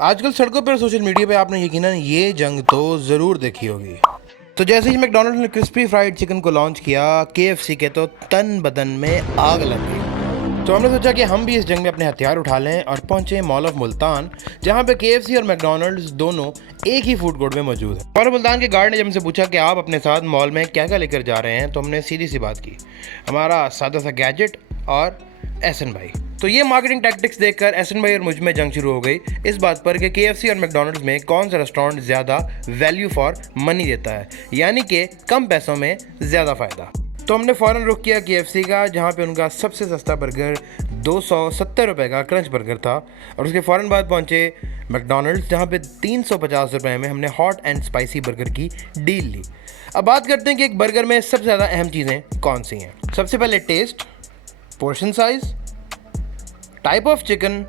आजकल सड़कों पर सोशल मीडिया पे आपने यकीनन ये जंग तो ज़रूर देखी होगी। तो जैसे ही मैकडॉनल्ड्स ने क्रिस्पी फ्राइड चिकन को लॉन्च किया, केएफसी के तो तन बदन में आग लग गई। तो हमने सोचा कि हम भी इस जंग में अपने हथियार उठा लें और पहुंचे मॉल ऑफ मुल्तान, जहां पे केएफसी और मैकडॉनल्ड्स दोनों एक ही फूड कोर्ट में मौजूद हैं। मॉल ऑफ मुल्तान के गार्ड ने जब हमसे पूछा कि आप अपने साथ मॉल में क्या क्या लेकर जा रहे हैं, तो हमने सीधी सी बात की, हमारा सादा सा गैजेट और एहसन भाई। तो ये मार्केटिंग टैक्टिक्स देखकर एहसन भाई और मुझ में जंग शुरू हो गई इस बात पर कि केएफसी और मैकडॉनल्ड्स में कौन सा रेस्टोरेंट ज़्यादा वैल्यू फॉर मनी देता है, यानी कि कम पैसों में ज़्यादा फ़ायदा। तो हमने फ़ौरन रुख किया केएफसी का, जहाँ पे उनका सबसे सस्ता बर्गर 270 रुपये का क्रंच बर्गर था, और उसके फ़ौरन बाद पहुँचे मैकडॉनल्ड्स, जहाँ पे 350 रुपये में हमने हॉट एंड स्पाइसी बर्गर की डील ली। अब बात करते हैं कि एक बर्गर में सबसे ज़्यादा अहम चीज़ें कौन सी हैं। सबसे पहले taste, portion size, type of chicken,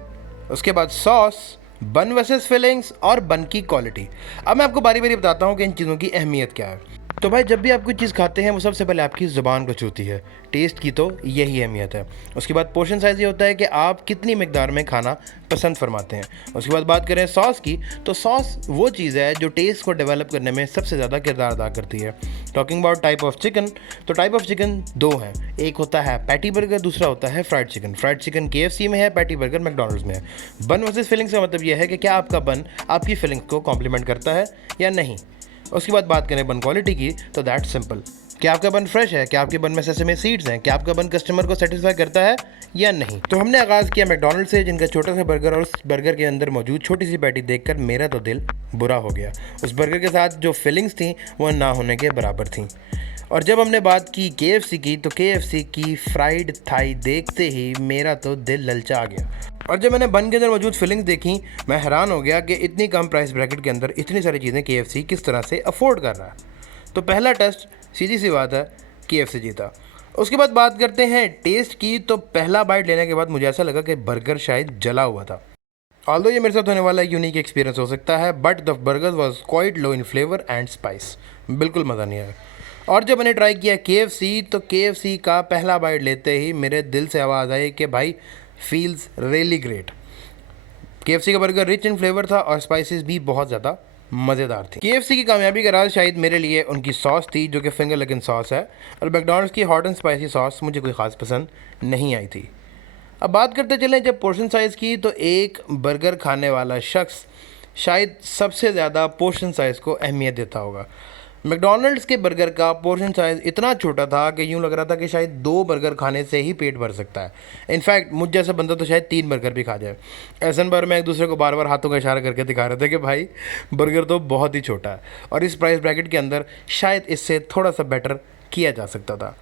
उसके बाद सॉस, बन वर्सेस फिलिंग्स और बन की क्वालिटी। अब मैं आपको बारी बारी बताता हूँ कि इन चीज़ों की अहमियत क्या है। तो भाई, जब भी आप कोई चीज़ खाते हैं वो सबसे पहले आपकी ज़ुबान को छूती है। टेस्ट की तो यही अहमियत है। उसके बाद पोर्शन साइज़ ये होता है कि आप कितनी मिकदार में खाना पसंद फरमाते हैं। उसके बाद बात करें सॉस की, तो सॉस वो चीज़ है जो टेस्ट को डेवलप करने में सबसे ज़्यादा किरदार अदा करती है। Talking about type of chicken, तो टाइप ऑफ चिकन दो हैं, एक होता है पैटी बर्गर, दूसरा होता है fried chicken. Fried chicken KFC में है, पैटी बर्गर मैकडॉनल्ड्स में है। बन वर्सेस फिलिंग्स का मतलब यह है कि क्या आपका बन आपकी फिलिंग्स को कॉम्प्लीमेंट करता है या नहीं। उसके बाद बात करें बन क्वालिटी की, तो दैट सिंपल, क्या आपका बन फ्रेश है, क्या आपके बन में सेसमे सीड्स हैं, क्या आपका बन कस्टमर को सेटिस्फाई करता है या नहीं। तो हमने आगाज़ किया मैकडॉनल्ड्स से, जिनका छोटा सा बर्गर, और उस बर्गर के अंदर मौजूद छोटी सी पैटी देखकर मेरा तो दिल बुरा हो गया। उस बर्गर के साथ जो फिलिंग्स थी वो ना होने के बराबर थी। और जब हमने बात की केएफसी की, तो केएफसी की फ्राइड थाई देखते ही मेरा तो दिल ललचा गया। और जब मैंने बन के अंदर मौजूद फिलिंग्स देखी, मैं हैरान हो गया कि इतनी कम प्राइस ब्रैकेट के अंदर इतनी सारी चीज़ें केएफसी किस तरह से अफोर्ड कर रहा है। तो पहला टेस्ट, सीधी सी बात है, केएफसी जीता। उसके बाद बात करते हैं टेस्ट की, तो पहला बाइट लेने के बाद मुझे ऐसा लगा कि बर्गर शायद जला हुआ था। ऑल्दो ये मेरे साथ होने वाला यूनिक एक्सपीरियंस हो सकता है, but the burger was quite low in flavour and spice. बिल्कुल मज़ा नहीं आया। और जब मैंने ट्राई किया केएफसी, तो केएफसी का पहला बाइट लेते ही मेरे दिल से आवाज़ आई कि भाई, फील्स रियली ग्रेट। केएफसी का बर्गर रिच इन फ्लेवर था और स्पाइसेस भी बहुत ज़्यादा मज़ेदार थी। केएफसी की कामयाबी का राज शायद मेरे लिए उनकी सॉस थी, जो कि फिंगर लेकिन सॉस है, और मैकडॉनल्ड्स की हॉट एंड स्पाइसी सॉस मुझे कोई ख़ास पसंद नहीं आई थी। अब बात करते चलें जब पोर्शन साइज़ की, तो एक बर्गर खाने वाला शख्स शायद सबसे ज़्यादा पोर्शन साइज़ को अहमियत देता होगा। मैकडॉनल्ड्स के बर्गर का पोर्शन साइज़ इतना छोटा था कि यूँ लग रहा था कि शायद 2 बर्गर खाने से ही पेट भर सकता है। इनफैक्ट मुझ जैसा बंदा तो शायद 3 बर्गर भी खा जाए। ऐसा बार मैं एक दूसरे को बार बार हाथों का इशारा करके दिखा रहे थे कि भाई, बर्गर तो बहुत ही छोटा है, और इस प्राइस ब्रैकेट के अंदर शायद इससे थोड़ा सा बेटर किया जा सकता था।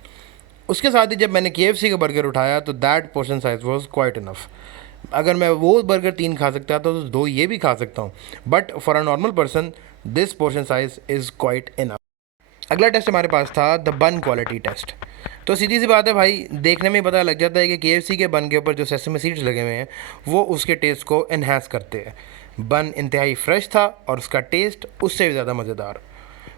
उसके साथ ही जब मैंने केएफसी का बर्गर उठाया, तो that portion size was quite enough. अगर मैं वो बर्गर 3 खा सकता था, तो 2 ये भी खा सकता हूँ, but for a normal person this portion size is quite enough. अगला टेस्ट हमारे पास था द बन क्वालिटी टेस्ट। तो सीधी सी बात है भाई, देखने में ही पता लग जाता है कि केएफसी के बन के ऊपर जो सेसमे सीड्स लगे हुए हैं वो उसके टेस्ट को इन्हांस करते हैं। बन इंतहाई फ्रेश था और उसका टेस्ट उससे भी ज़्यादा मज़ेदार।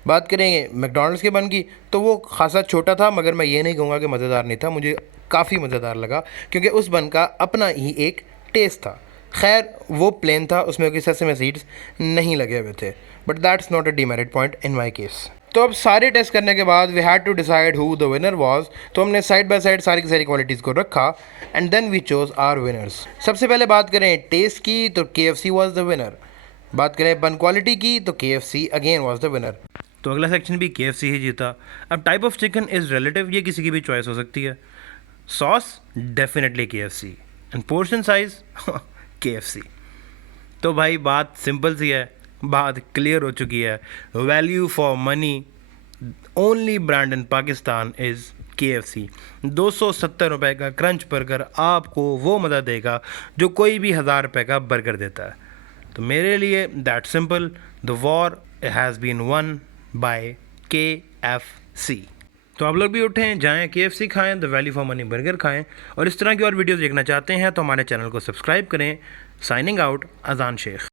बात करेंगे मैकडॉनल्ड्स के बन की, तो वो खासा छोटा था, मगर मैं ये नहीं कहूँगा कि मज़ेदार नहीं था, मुझे काफ़ी मज़ेदार लगा, क्योंकि उस बन का अपना ही एक टेस्ट था। खैर, वो प्लेन था, उसमें कोई सेसमे सीड्स नहीं लगे हुए थे, but that's not a demerit point in my case. तो अब सारे टेस्ट करने के बाद we had to decide who the winner was. तो हमने साइड बाय साइड सारी की सारी क्वालिटीज़ को रखा, and then we chose our winners. सबसे पहले बात करें टेस्ट की, तो केएफसी वाज द विनर। बात करें बन क्वालिटी की, तो KFC again was the winner. तो अगला सेक्शन भी केएफसी ही जीता। अब type of chicken is relative, ये किसी की भी चॉइस हो सकती है। Sauce definitely KFC, end portion size KFC. तो भाई, बात सिंपल सी है, बात क्लियर हो चुकी है। Value for money, only brand in Pakistan is KFC. 270 रुपये का क्रंच बर्गर आपको वो मज़ा देगा जो कोई भी 1000 रुपये का बर्गर देता है। तो मेरे लिए that simple, the war has been won by KFC. तो आप लोग भी उठें, जाएं केएफसी खाएं, the value for money burger खाएं, और इस तरह की और वीडियोस देखना चाहते हैं तो हमारे चैनल को सब्सक्राइब करें। साइनिंग आउट, अजान शेख।